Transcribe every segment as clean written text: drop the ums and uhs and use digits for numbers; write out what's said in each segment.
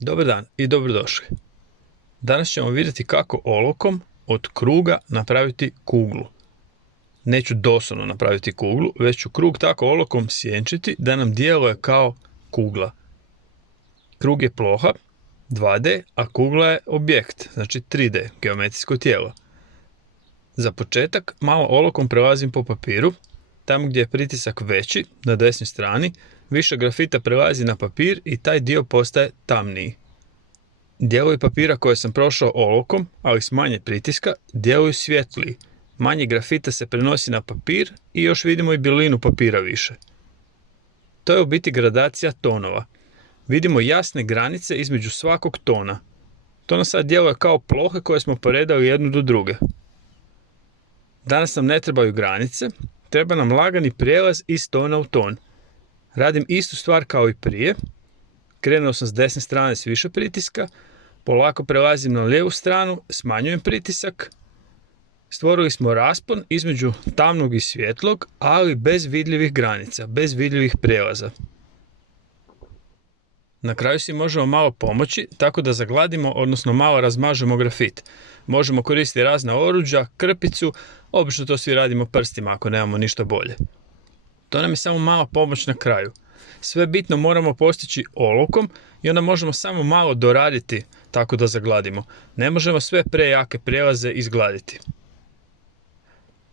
Dobar dan i dobrodošli. Danas ćemo vidjeti kako olovkom od kruga napraviti kuglu. Neću doslovno napraviti kuglu, već ću krug tako olovkom sjenčiti da nam djeluje kao kugla. Krug je ploha, 2D, a kugla je objekt, znači 3D, geometrijsko tijelo. Za početak malo olovkom prelazim po papiru. Tamo gdje je pritisak veći, na desnoj strani, više grafita prelazi na papir i taj dio postaje tamniji. Dijelovi papira koje sam prošao olovkom, ali s manje pritiska, djeluju svjetliji. Manje grafita se prenosi na papir i još vidimo i bjelinu papira više. To je u biti gradacija tonova. Vidimo jasne granice između svakog tona. To nam sad djeluje kao plohe koje smo poredali jednu do druge. Danas nam ne trebaju granice, treba nam lagani prijelaz iz tona u ton. Radim istu stvar kao i prije. Krenuo sam s desne strane s više pritiska, polako prelazim na lijevu stranu, smanjujem pritisak. Stvorili smo raspon između tamnog i svjetlog, ali bez vidljivih granica, bez vidljivih prijelaza. Na kraju si možemo malo pomoći tako da zagladimo, odnosno malo razmažemo grafit. Možemo koristiti razna oruđa, krpicu, obično to svi radimo prstima ako nemamo ništa bolje. To nam je samo mala pomoć na kraju. Sve bitno moramo postići olovkom i onda možemo samo malo doraditi tako da zagladimo. Ne možemo sve prejake prijelaze izgladiti.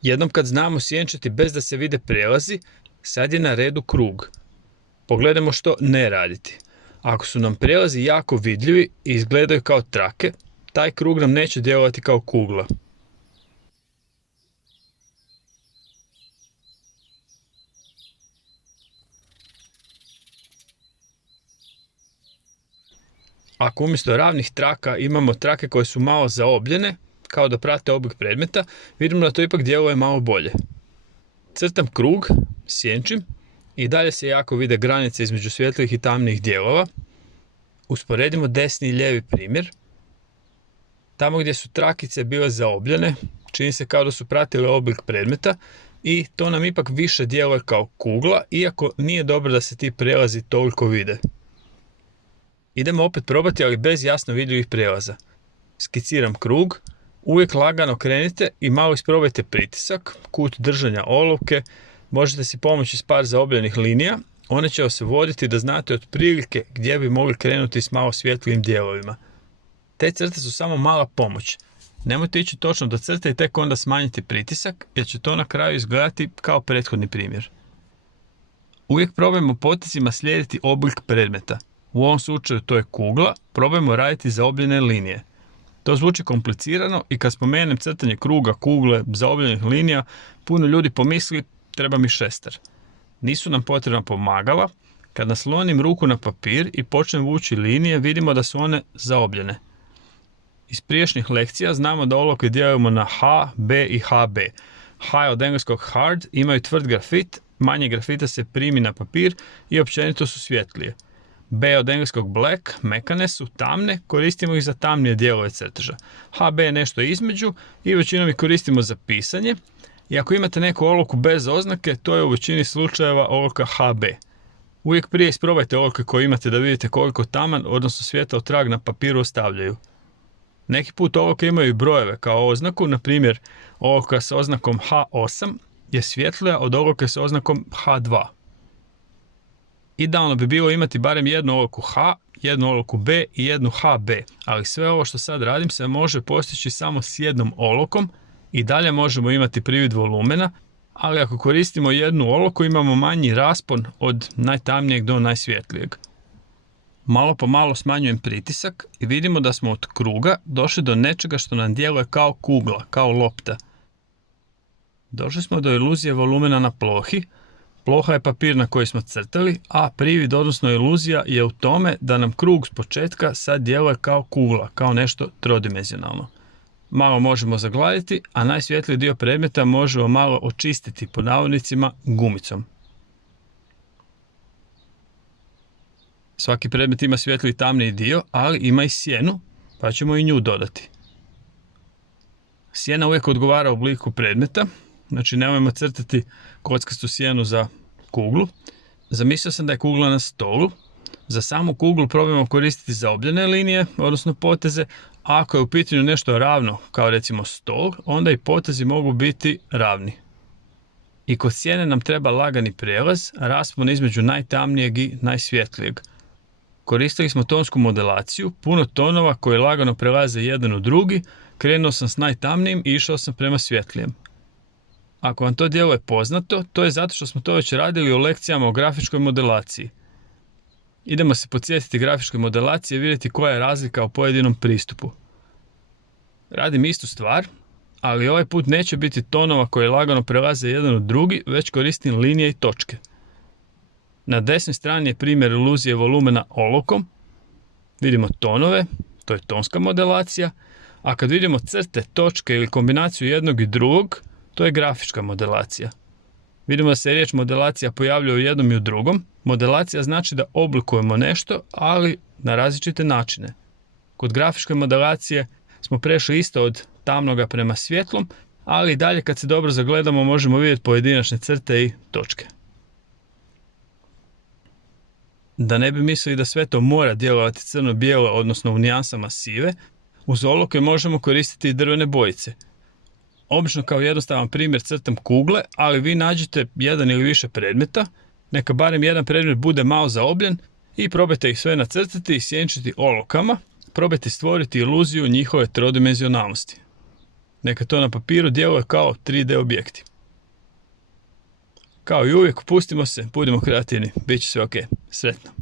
Jednom kad znamo sjenčati bez da se vide prijelazi, sad je na redu krug. Pogledajmo što ne raditi. Ako su nam prijelazi jako vidljivi i izgledaju kao trake, taj krug nam neće djelovati kao kugla. Ako umjesto ravnih traka imamo trake koje su malo zaobljene, kao da prate oblik predmeta, vidimo da to ipak djeluje malo bolje. Crtam krug, sjenčim i dalje se jako vide granice između svjetlijih i tamnijih dijelova. Usporedimo desni i lijevi primjer. Tamo gdje su trakice bile zaobljene, čini se kao da su pratile oblik predmeta i to nam ipak više djeluje kao kugla, iako nije dobro da se ti prelazi toliko vide. Idemo opet probati, ali bez jasno vidljivih prijelaza. Skiciram krug, uvijek lagano krenite i malo isprobajte pritisak, kut držanja olovke, možete si pomoći s par zaobljenih linija, one će vas voditi da znate otprilike gdje bi mogli krenuti s malo svjetlijim dijelovima. Te crte su samo mala pomoć. Nemojte ići točno do crte i tek onda smanjiti pritisak, jer će to na kraju izgledati kao prethodni primjer. Uvijek probajmo potezima slijediti oblik predmeta. U ovom slučaju to je kugla, probajmo raditi zaobljene linije. To zvuči komplicirano i kad spomenem crtanje kruga, kugle, zaobljenih linija, puno ljudi pomisli treba mi šestar. Nisu nam potrebna pomagala. Kad naslonim ruku na papir i počnem vući linije, vidimo da su one zaobljene. Iz prijašnjih lekcija znamo da olovke dijelimo na H, B i HB. H je od engleskog hard, imaju tvrd grafit, manje grafita se primi na papir i općenito su svjetlije. B od engleskog black, mekane su, tamne, koristimo ih za tamnije dijelove crteža. HB je nešto između i većinom ih koristimo za pisanje. I ako imate neku olovku bez oznake, to je u većini slučajeva olovka HB. Uvijek prije isprobajte olovke koje imate da vidite koliko taman, odnosno svjetao trag na papiru ostavljaju. Neki put olovke imaju i brojeve kao oznaku, na primjer olovka s oznakom H8 je svjetlija od olovke s oznakom H2. Idealno bi bilo imati barem jednu olovku H, jednu olovku B i jednu HB, ali sve ovo što sad radim se može postići samo s jednom olovkom i dalje možemo imati privid volumena, ali ako koristimo jednu olovku imamo manji raspon od najtamnijeg do najsvjetlijeg. Malo po malo smanjujem pritisak i vidimo da smo od kruga došli do nečega što nam djeluje kao kugla, kao lopta. Došli smo do iluzije volumena na plohi. Ploha je papir na koji smo crtali, a privid, odnosno iluzija, je u tome da nam krug s početka sad djeluje kao kugla, kao nešto trodimenzionalno. Malo možemo zagladiti, a najsvjetliji dio predmeta možemo malo očistiti, pod navodnicima, gumicom. Svaki predmet ima svjetliji i tamniji dio, ali ima i sjenu, pa ćemo i nju dodati. Sjena uvijek odgovara obliku predmeta, znači nemojmo crtati kockastu sjenu za kuglu. Zamislio sam da je kugla na stolu, Za samu kuglu probajmo koristiti zaobljene linije, odnosno poteze, a ako je u pitanju nešto ravno, kao recimo stol, onda i potezi mogu biti ravni. I kod sjene nam treba lagani prijelaz, raspon između najtamnijeg i najsvjetlijeg. Koristili smo tonsku modelaciju, puno tonova koji lagano prelaze jedan u drugi, krenuo sam s najtamnijim i išao sam prema svjetlijem. Ako vam to djeluje poznato, to je zato što smo to već radili u lekcijama o grafičkoj modelaciji. Idemo se podsjetiti grafičke modelacije i vidjeti koja je razlika u pojedinom pristupu. Radim istu stvar, ali ovaj put neće biti tonova koji lagano prelaze jedan u drugi, već koristim linije i točke. Na desnoj strani je primjer iluzije volumena olovkom. Vidimo tonove, to je tonska modelacija, a kad vidimo crte, točke ili kombinaciju jednog i drugog, to je grafička modelacija. Vidimo da se riječ modelacija pojavljuje u jednom i u drugom. Modelacija znači da oblikujemo nešto, ali na različite načine. Kod grafičke modelacije smo prešli isto od tamnoga prema svjetlom, ali i dalje kad se dobro zagledamo možemo vidjeti pojedinačne crte i točke. Da ne bi mislili da sve to mora djelovati crno-bijelo, odnosno u nijansama sive, uz olovke možemo koristiti i drvene bojice. Obično kao jednostavan primjer crtam kugle, ali vi nađite jedan ili više predmeta, neka barem jedan predmet bude malo zaobljen i probajte ih sve nacrtati i sjenčiti olovkama, probajte stvoriti iluziju njihove trodimenzionalnosti. Neka to na papiru djeluje kao 3D objekti. Kao i uvijek, pustimo se, budimo kreativni, bit će sve ok. Sretno!